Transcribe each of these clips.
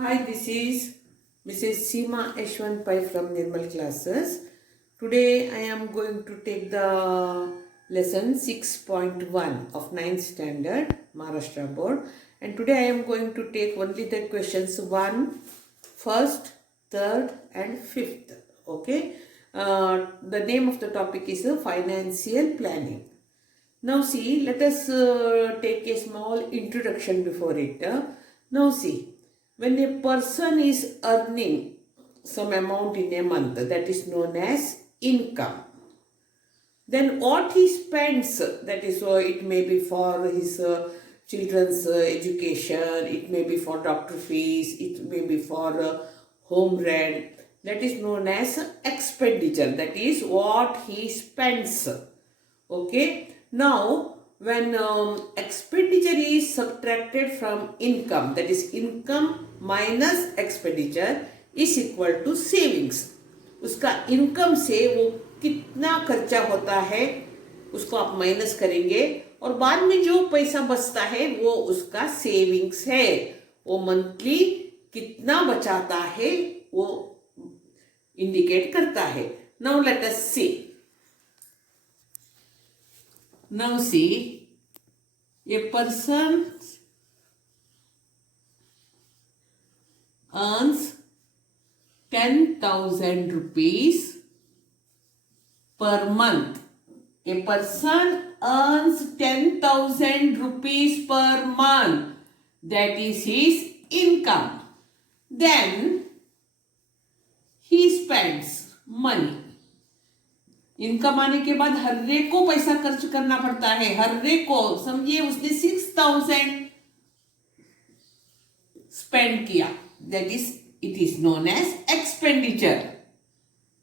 Hi, this is Mrs. Seema Ashwant Pai from Nirmal Classes. Today I am going to take the lesson 6.1 of 9th standard Maharashtra board, and today I am going to take only the questions 1, 1st, 3rd and 5th. Okay. The name of the topic is financial planning. Now see, let us take a small introduction before it. Now see, when a person is earning some amount in a month, that is known as income. Then what he spends, that is, it may be for his children's education, it may be for doctor fees, it may be for home rent, that is known as expenditure, that is what he spends. Okay. Now, when expenditure is subtracted from income, that is income minus expenditure is equal to savings. उसका income से वो कितना खर्चा होता है उसको आप minus करेंगे और बाद में जो पैसा बचता है वो उसका सेविंग्स है. वो मंथली कितना बचाता है वो इंडिकेट करता है. Now let us see. Now see, a person earns 10,000 rupees per month. A person earns 10,000 rupees per month. That is his income. Then he spends money. Income आने के बाद हर एक को पैसा खर्च करना पड़ता है. हर एक को समझिए उसने 6,000 स्पेंड किया. That is it is known as expenditure.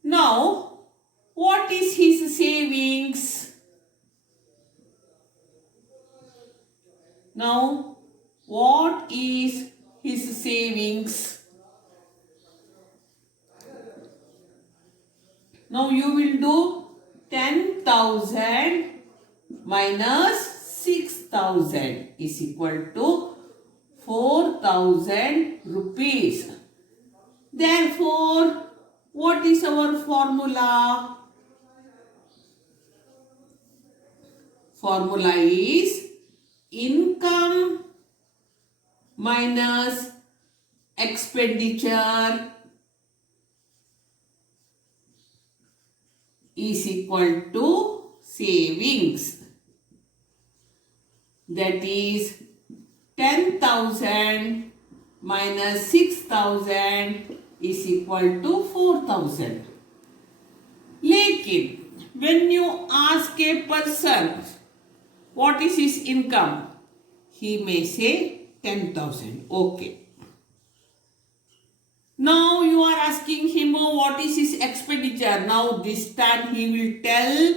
Now what is his savings? Now what is his savings? Now you will do 10,000 minus 6,000 is equal to 4,000 rupees. Therefore, what is our formula? Formula is income minus expenditure is equal to savings. That is 10,000 minus 6,000 is equal to 4,000. लेकिन when you ask a person what is his income, he may say 10,000. Okay. Now you are asking him what is his expenditure. Now this time he will tell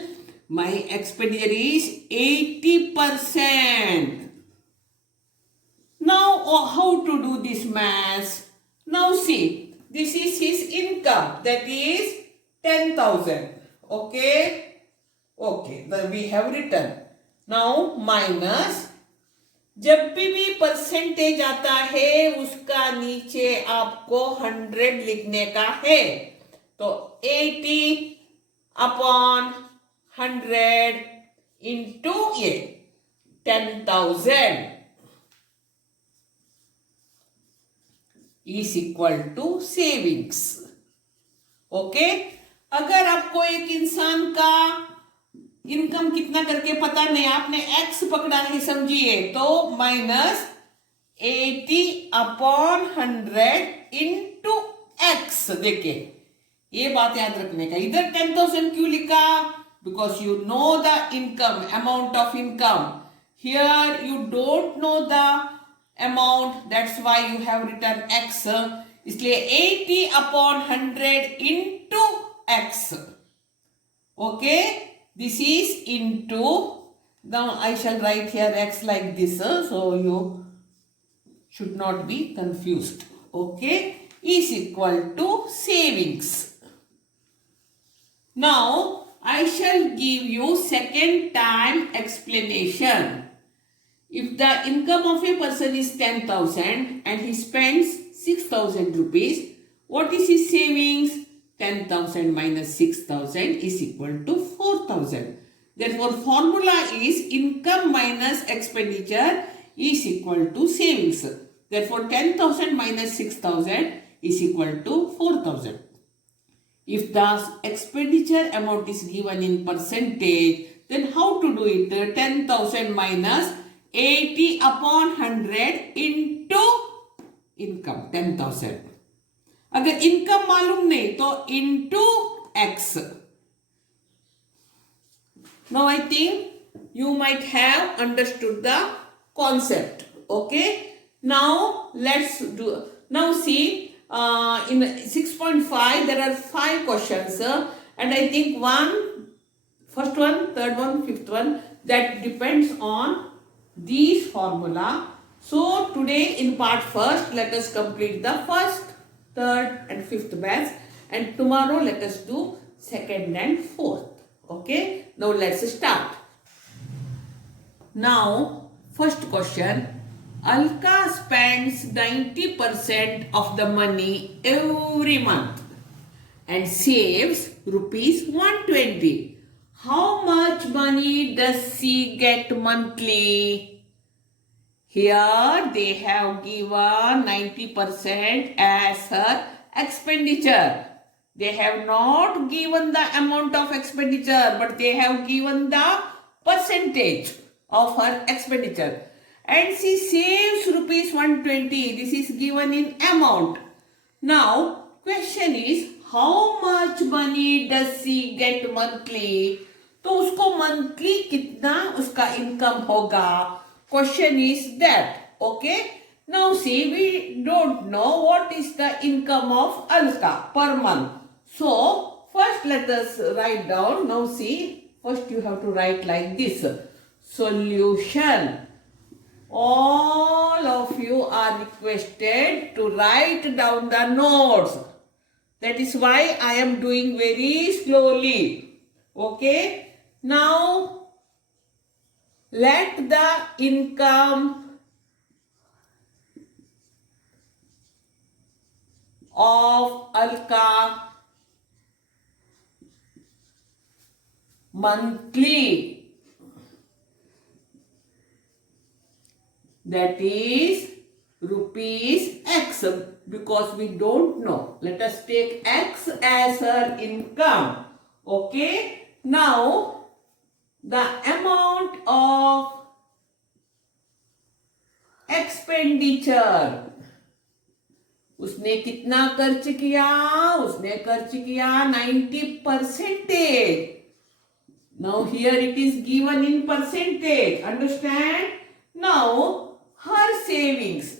my expenditure is 80%. Now how to do this math? Now see, this is his income, that is 10,000. Okay. Okay, then we have written. Now minus, जब भी percentage आता है उसका नीचे आपको 100 लिखने का है. तो 80 अपॉन 100 इंटू ये 10,000 is equal to savings. Okay. अगर आपको एक इंसान का इनकम कितना करके पता नहीं, आपने एक्स पकड़ा है समझिए, तो माइनस 80 अपॉन 100 इंटू एक्स. देखिए ये बात याद रखने का. इधर 10,000 क्यों लिखा? Because you know the income, amount of income. Here you don't know the amount, that's why you have written X. इसलिए 80 upon 100 into X. Okay. This is into, now I shall write here x like this, so you should not be confused. Okay, is equal to savings. Now I shall give you second time explanation. If the income of a person is 10,000 and he spends 6,000 rupees. What is his savings? 10,000 minus 6,000 is equal to 4,000. Therefore, formula is income minus expenditure is equal to savings. Therefore, 10,000 minus 6,000 is equal to 4,000. If the expenditure amount is given in percentage, then how to do it? 10,000 minus 80 upon 100 into income 10,000. अगर income मालूम नहीं तो into x. Now I think you might have understood the concept. Okay. Now let's do. Now see, in 6.5 there are 5 questions, and I think first one, third one, fifth one, that depends on these formula. So today in part first, let us complete the first, third and fifth batch, and tomorrow let us do second and fourth. Okay. Now let's start. Now first question. Alka spends 90% of the money every month and saves rupees 120. How much money does she get monthly? Here they have given 90% as her expenditure. They have not given the amount of expenditure, but they have given the percentage of her expenditure. And she saves rupees 120. This is given in amount. Now, question is, how much money does she get monthly? तो उसको monthly कितना उसका income होगा? Question is that. Okay. Now see, we don't know what is the income of Alka per month. So, first let us write down. Now see, first you have to write like this. Solution. All of you are requested to write down the notes. That is why I am doing very slowly. Okay. Now, let the income of Alka monthly, that is rupees X, because we don't know. Let us take X as her income. Okay. Now, the amount of expenditure. उसने कितना खर्च किया? उसने खर्च किया 90%. Now here it is given in percentage. Understand? Now her savings,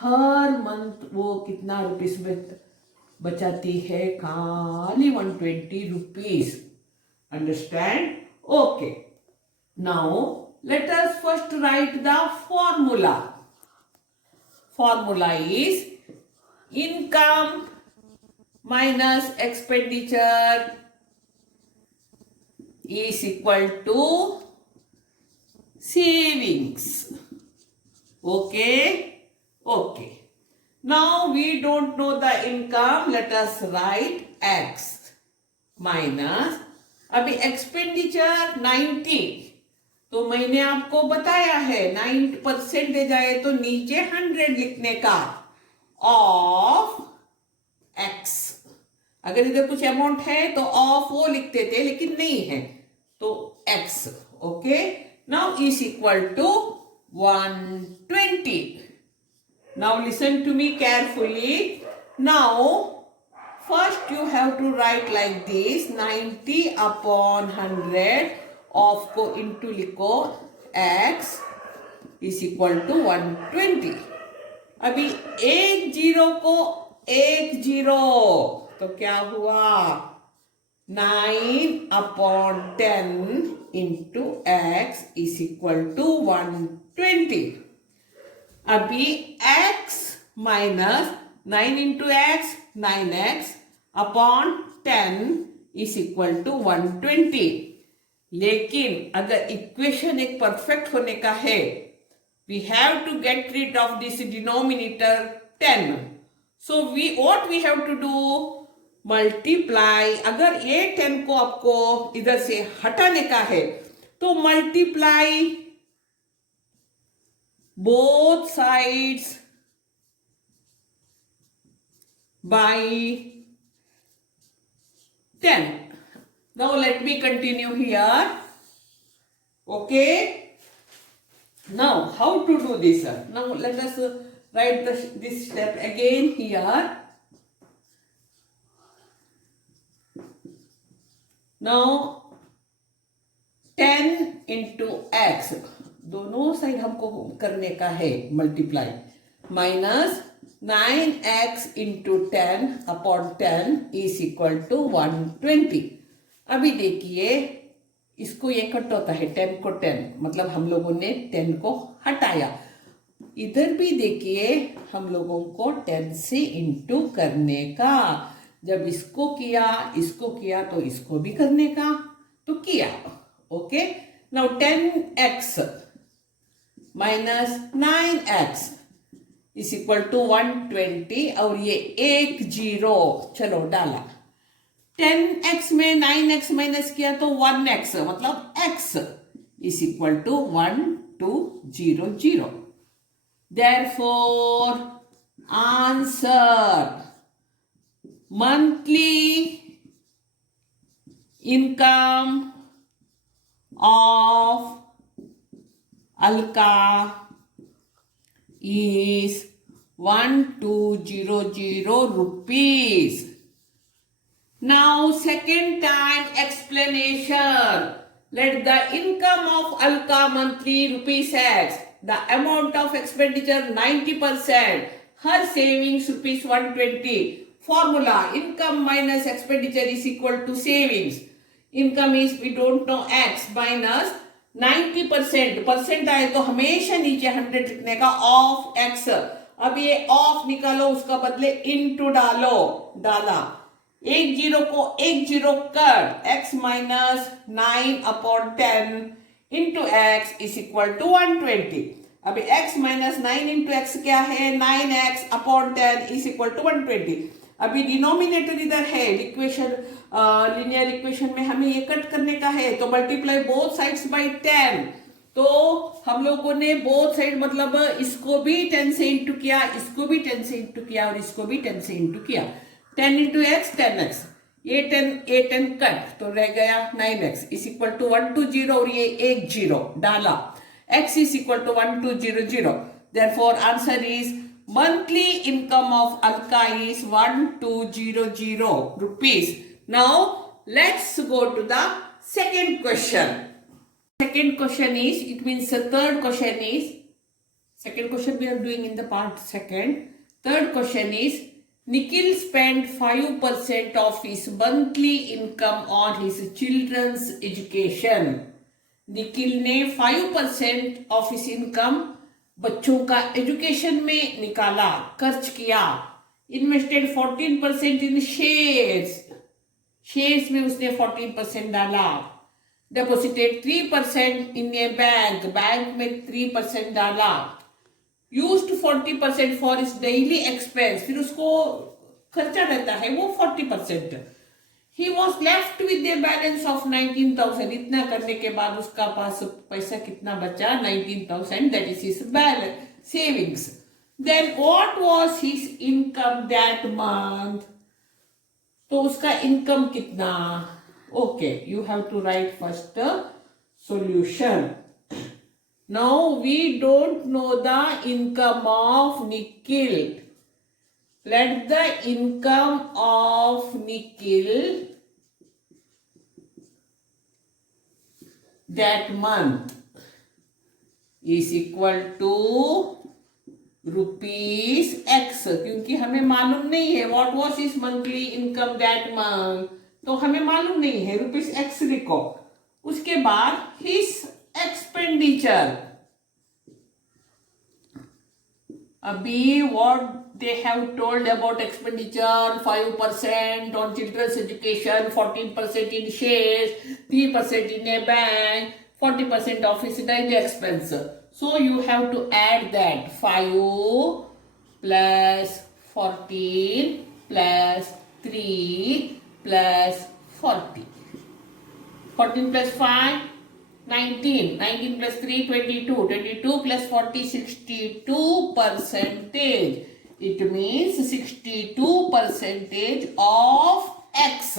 her month वो कितना rupees बचाती है? खाली 120 rupees. Understand? Okay. Now let us first write the formula. Formula is income minus expenditure is equal to savings. Okay. Okay. Now we don't know the income. Let us write X minus. अभी expenditure 90, तो मैंने आपको बताया है 90% आए तो नीचे 100 लिखने का ऑफ एक्स. अगर इधर कुछ अमाउंट है तो ऑफ वो लिखते थे, लेकिन नहीं है तो X. Okay. Now is equal to 120. Now listen to me carefully. Now first you have to write like this, 90 upon 100 of को into लिखो x is equal to 120. अभी एक जीरो को एक जीरो तो क्या हुआ? 9 upon 10 into x is equal to 120. अभी x minus 9 into x 9x upon 10 is equal to 120. लेकिन अगर इक्वेशन एक परफेक्ट होने का है, we have to get rid of this denominator 10. So what we have to do, multiply. अगर ये 10 को आपको इधर से हटाने का है तो multiply both sides by 10. Now let me continue here. Okay. Now how to do this? Now let us write this step again here. Now 10 into x, दोनों साइड हमको करने का है multiply, minus 9x into 10 upon 10 is equal to 120. अभी देखिए इसको ये cut होता है 10 को 10, मतलब हम लोगों ने 10 को हटाया. इधर भी देखिए हम लोगों को 10 से इंटू करने का. जब इसको किया तो इसको भी करने का, तो किया. Okay. Now 10x minus 9x is equal to 120 और ये एक जीरो चलो डाला. 10x में 9x माइनस किया तो 1x, मतलब x is equal to 1200. Therefore answer, monthly income of Alka is 1200 rupees. Now second time explanation. Let the income of Alka monthly rupees X, the amount of expenditure 90%, her savings rupees 120. Formula, income minus expenditure is equal to savings. Income is we don't know X minus 90%. Percent आए तो हमेशा नीचे 100 लिखने का, of X. अब ये of निकालो, उसका बदले इनटू डाला. एक जीरो को एक जीरो कर, x minus 9 upon 10 into X is equal to 120. अभी x माइनस 9 इंटू एक्स क्या है, 9x upon 10 is equal to 120. अभी डिनोमिनेटर इधर है, इक्वेशन लीनियर इक्वेशन में हमें ये कट करने का है, तो मल्टीप्लाई बोथ साइड्स बाय 10. तो हम लोगों ने बोथ साइड मतलब इसको भी 10 से इंटू किया, इसको भी 10 से इंटू किया और इसको भी 10 से इंटू किया. 10 इंटू एक्स 10x, ये 10 कट तो रह गया 9x इज इक्वल टू 120 और ये एक जीरो डाला, x is equal to 1200. Therefore answer is monthly income of Alka is 1200 rupees. Now let's go to the second question. Second question is, it means the third question is, second question we are doing in the part second. Third question is, Nikhil spent 5% of his monthly income on his children's education. Nikhil ने 5% of his income बच्चों का education में निकाला, खर्च किया. Invested 14% इन shares में उसने 14% डाला. डेपोजिटेड 3% इन ए बैंक में 3% डाला. यूज्ड 40% फॉर इस डेली एक्सपेंस, फिर उसको खर्चा रहता है वो 40%. He was left with a balance of 19,000. इतना करने के बाद उसका पास पैसा कितना बचा, 19,000. That is his balance, savings. Then what was his income that month? तो उसका इनकम कितना? Okay, you have to write first solution. Now we don't know the income of Nikhil. Let the income of Nikhil that month is equal to rupees X, क्योंकि हमें मालूम नहीं है what was his monthly income that month, तो हमें मालूम नहीं है, rupees X लिखो. उसके बाद his expenditure, अभी what they have told about expenditure, 5% on children's education, 14% in shares, 3% in a bank, 40% of his daily expense. So you have to add that 5 plus 14 plus 3 plus 40. 14 plus 5, 19. 19 plus 3, 22. 22 plus 40, 62 percentage. It means 62 percentage of X.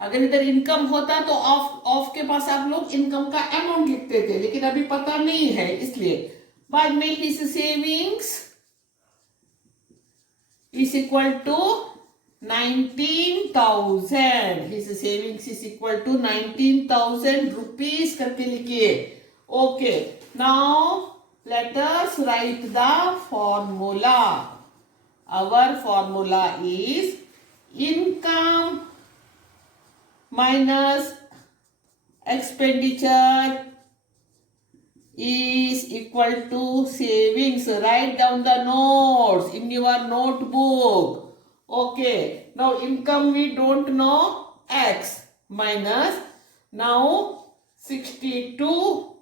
अगर इधर income होता तो of के पास आप लोग income का amount लिखते थे, लेकिन अभी पता नहीं है, इसलिए बाद में his savings is equal to 19,000. His savings is equal to 19,000 rupees करके लिखिए. Okay, now let us write the formula. Our formula is income minus expenditure is equal to savings. Write down the notes in your notebook. Okay, now income we don't know, X minus now 62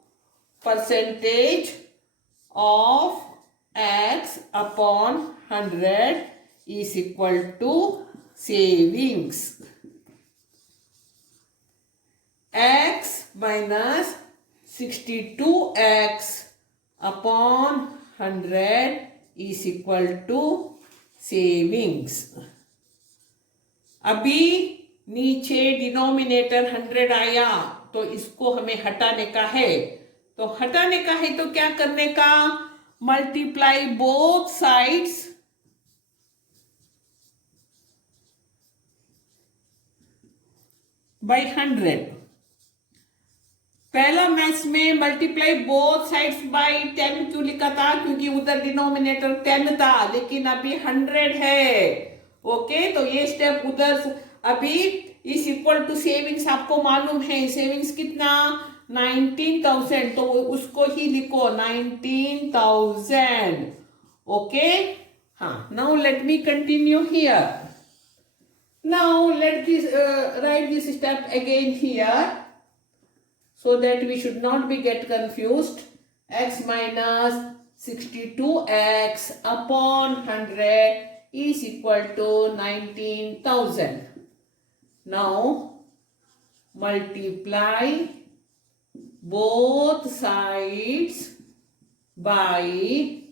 percentage of X upon 100 is equal to savings. X minus 62x upon 100 is equal to savings. अभी नीचे denominator 100 आया तो इसको हमें हटाने का है. तो हटाने का है तो क्या करने का? Multiply both sides by 100. पहला मैथ्स में मल्टीप्लाई बोथ साइड्स बाय 10 क्यों लिखा था? क्योंकि उधर डिनोमिनेटर 10 था, लेकिन अभी 100 है. ओके, तो ये स्टेप उधर अभी इज इक्वल टू सेविंग्स. आपको मालूम है सेविंग्स कितना? 19,000. तो उसको ही लिखो 19,000. ओके, हाँ. Now let me continue here. Now let this write this step again here, so that we should not be get confused. X minus 62x upon 100 is equal to 19,000. Now multiply both sides by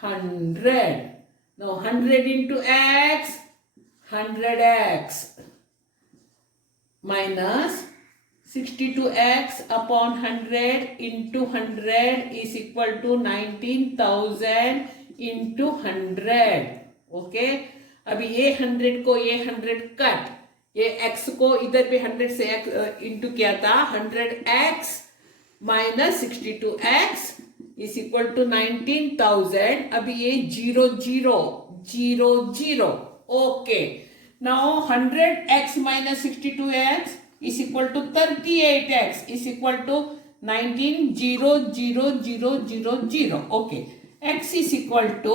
100. Now 100 into x, 100x minus 62x upon 100 into 100 is equal to 19,000 into 100. Okay, अभी ये 100 को ये 100 cut, ये x को इधर पे 100 से into किया था. 100x minus 62x is equal to 19,000. अभी ये 0 0 0 0. Okay, now 100x minus 62x is equal to 38x is equal to 19 0 0 0 0 0. Okay, x is equal to,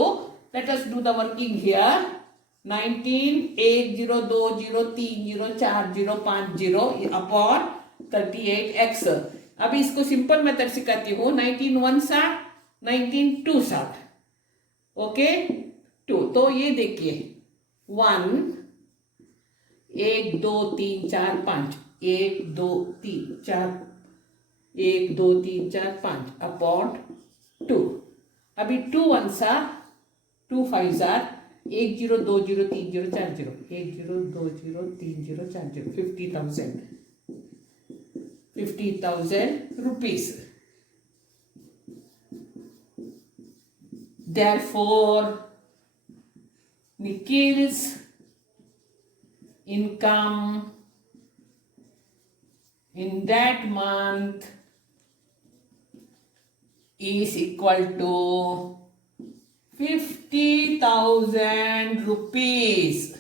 let us do the working here. 19 1 0 2 0 3 0 4 0 5 0 upon 38x. अभी इसको simple method सिखाती हूँ. 19 1 7, 19 2 7. Okay, 2. तो ये देखिए 1 1 2 3 4 5 1 2 3 4 1 2 3 4 5 upon 2. अभी 2 1 सा 2 5 सा 1 0 2 0 3 0 4 0 1 0 2 0 3 0 4 0. 50,000 rupees. Therefore Nikhil's income in that month is equal to 50,000 rupees.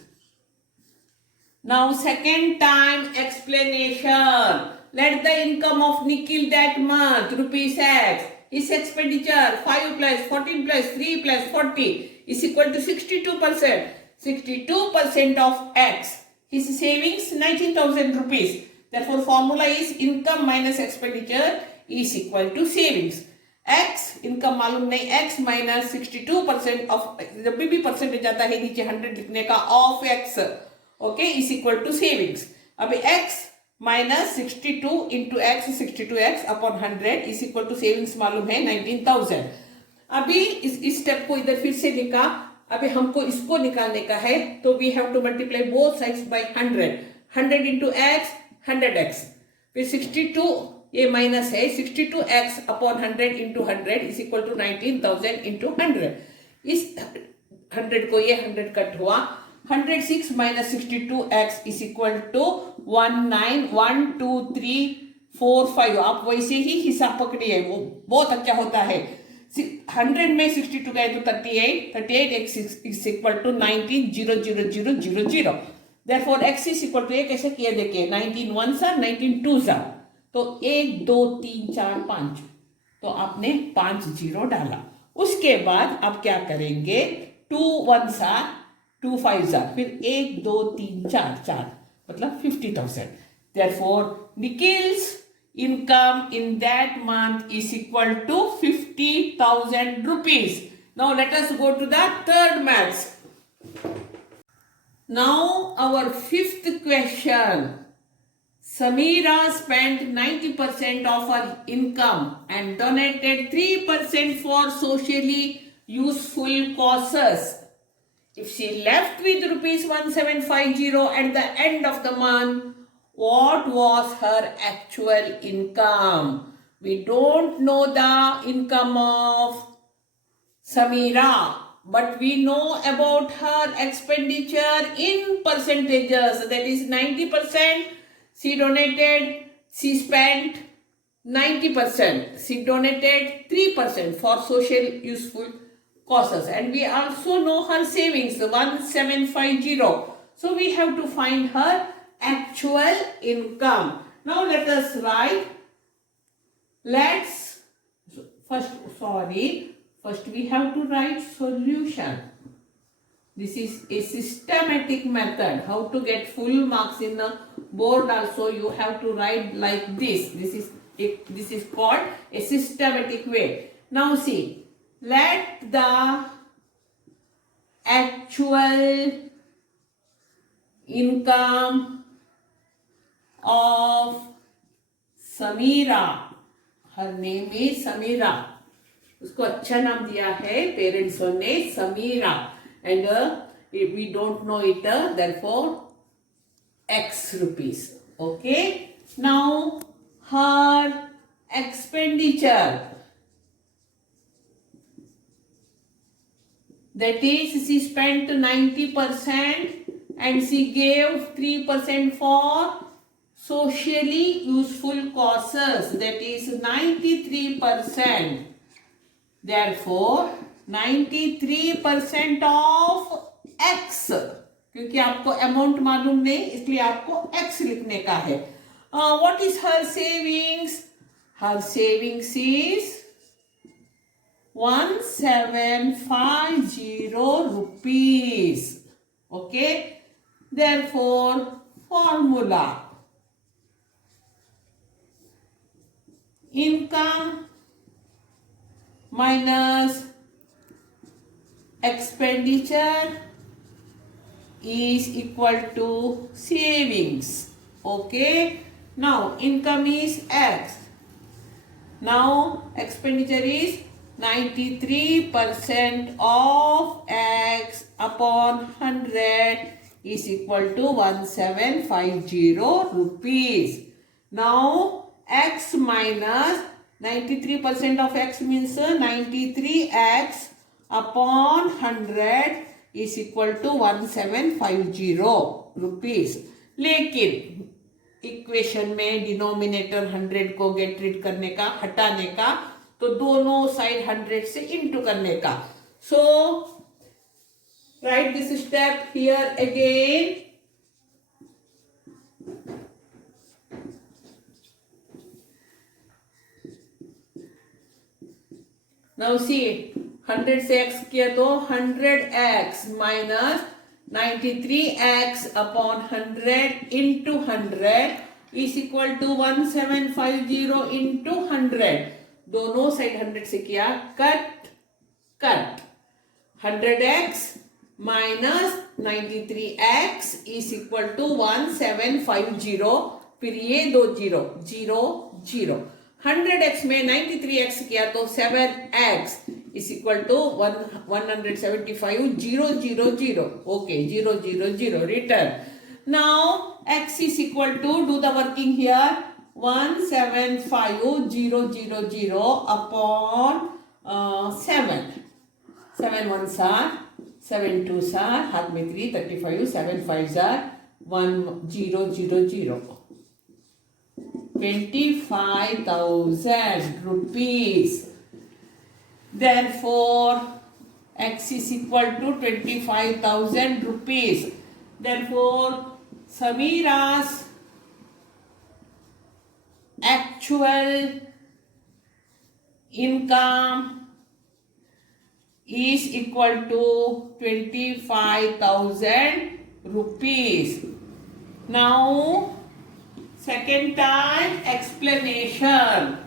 Now second time explanation. Let the income of Nikhil that month rupees X. His expenditure 5 plus 14 plus 3 plus 40 is equal to 62%. 62% of X. His savings 19,000 rupees. Therefore, formula is income minus expenditure is equal to savings. x income मालूम नहीं, x minus 62% of, जब भी percentage आता है नीचे 100 लिखने का, of x, okay, is equal to savings. अभी x minus 62 into X, 62x upon 100 is equal to savings मालूम है 19,000. अभी इस स्टेप को इधर फिर से लिखा. अभी हमको इसको निकालने का है, तो we have to multiply both sides by 100. 100 into X 100x, फिर 62, ये माइनस है, 62x upon 100 into 100 is equal to 19,000 into 100. इस 100 को ये 100 कट हुआ. 106 minus 62x is equal to 19,1,2,3,4,5. आप वैसे ही हिसाब पकड़िए, वो बहुत अच्छा होता है. 100 में 62 गए तो 38x is equal to 19,0,0,0,0. Therefore x is equal to, ये कैसे किया देखिए, 19 1 सा 19 2 सा, तो 1 2 3 4 5, तो आपने 5 जीरो डाला. उसके बाद आप क्या करेंगे, 2 1 सा 2 5 सा, फिर 1 2 3 4 4, मतलब 50,000. Therefore Nikhil's income in that month is equal to 50,000 rupees. Now let us go to the third maths. Now our fifth question. Samira spent 90% of her income and donated 3% for socially useful causes. If she left with rupees 1750 at the end of the month, what was her actual income? We don't know the income of Samira, but we know about her expenditure in percentages. That is 90%. She spent 90%. She donated 3% for social useful causes. And we also know her savings, 1750. So we have to find her actual income. Now let us write. First we have to write solution. This is a systematic method. How to get full marks in the board also, you have to write like this. This is called a systematic way. Now see, let the actual income of Samira, her name is Samira, उसको अच्छा नाम दिया है parents ने, Samira, and we don't know it, therefore x rupees. Okay, now her expenditure, that is she spent 90% and she gave 3% for socially useful causes, that is 93%. Therefore 93% of x, क्योंकि आपको amount मालूम नहीं इसलिए आपको x लिखने का है. What is her savings? Her savings is 1750 rupees. Okay, therefore formula, income minus expenditure is equal to savings. Okay, now income is x, now expenditure is 93% of x upon 100 is equal to 1750 rupees. Now x minus 93% of x means 93x upon 100 is equal to 1750 rupees. लेकिन equation में denominator 100 को get rid करने का, हटाने का, तो दोनों side 100 से इंटू करने का. So write this step here again. Now see, 100 से x किया तो 100x minus 93x upon 100 into 100 is equal to 1750 into 100. दोनों साइड 100 से किया, cut cut 100x minus 93x is equal to 1750, फिर ये दो जीरो जीरो जीरो, 100x में 93x किया तो 7x is equal to 175 0 0 0, okay 0 0 0 return. Now x is equal to, do the working here, 175000 upon 7. 7 ones are 7 twos are, हाथ में 3, 35, 7 fives are 1000, 25,000 rupees. Therefore x is equal to 25,000 rupees. Therefore Samira's actual income is equal to 25,000 rupees. Now second time explanation.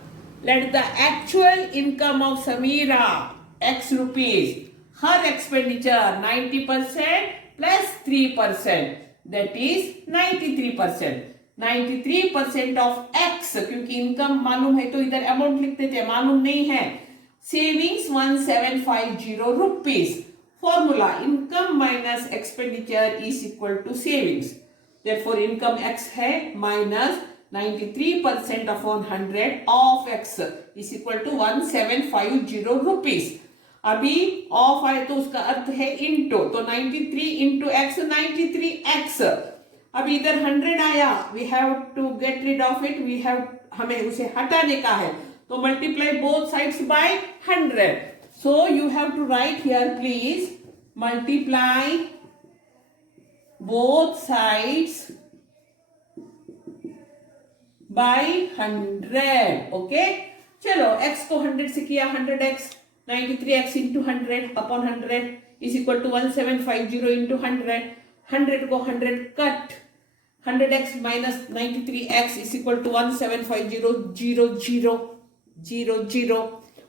Let the actual income of Samira, x rupees, her expenditure 90% plus 3%, that is 93%. 93% of x, क्योंकि income मालूम है तो इधर amount लिखते थे, मालूम नहीं है. Savings 1750 rupees. Formula income minus expenditure is equal to savings. Therefore income x है minus 93% upon 100 of x is equal to 1750 rupees. अभी ऑफ आए तो उसका अर्थ है इंटू, तो 93 इंटू एक्स 93x. अभी इधर 100 आया, we have to get rid of it, we have, हमें उसे हटाने का है, तो multiply both sides by 100. So you have to write here please, multiply both sides by 100. Okay, चलो x को 100 से किया, 100x 93x into 100 upon 100 is equal to 1750 into 100. 100 को 100 cut, 100x minus 93x is equal to 1750 0 0 0 0.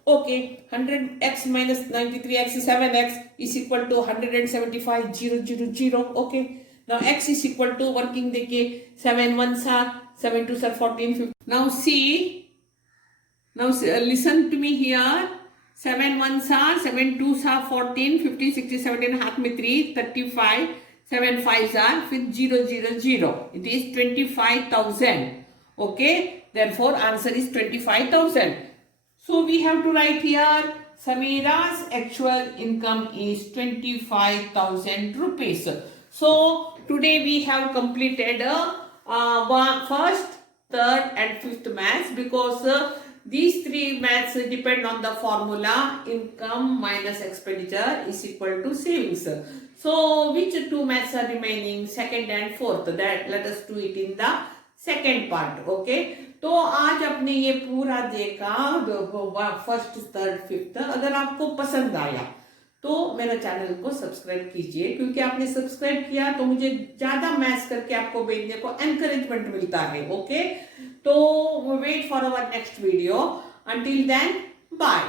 Okay, 100x minus 93x 7x is equal to 175 0 0 0. Okay, now x is equal to, working देखिए, 7 1s are 7 2s are 14 15. Now see, now listen to me here. 7 1s are 7 2s are 14 50 60 70, हाथ में 3 35, 7 5s are, फिर 0 0 0, it is 25,000. okay, therefore answer is 25,000. So we have to write here Samira's actual income is 25,000 rupees. So today we have completed first, third and fifth maths, because these three maths depend on the formula income minus expenditure is equal to savings. So which two maths are remaining, second and fourth? That let us do it in the second part. okay, तो आज अपने ये पूरा देखा, first third fifth. अगर आपको पसंद आया तो मेरा चैनल को सब्सक्राइब कीजिए, क्योंकि आपने सब्सक्राइब किया तो मुझे ज्यादा मैथ्स करके आपको भेजने को एनकरेजमेंट मिलता है. ओके, तो wait for our next video. Until then, bye.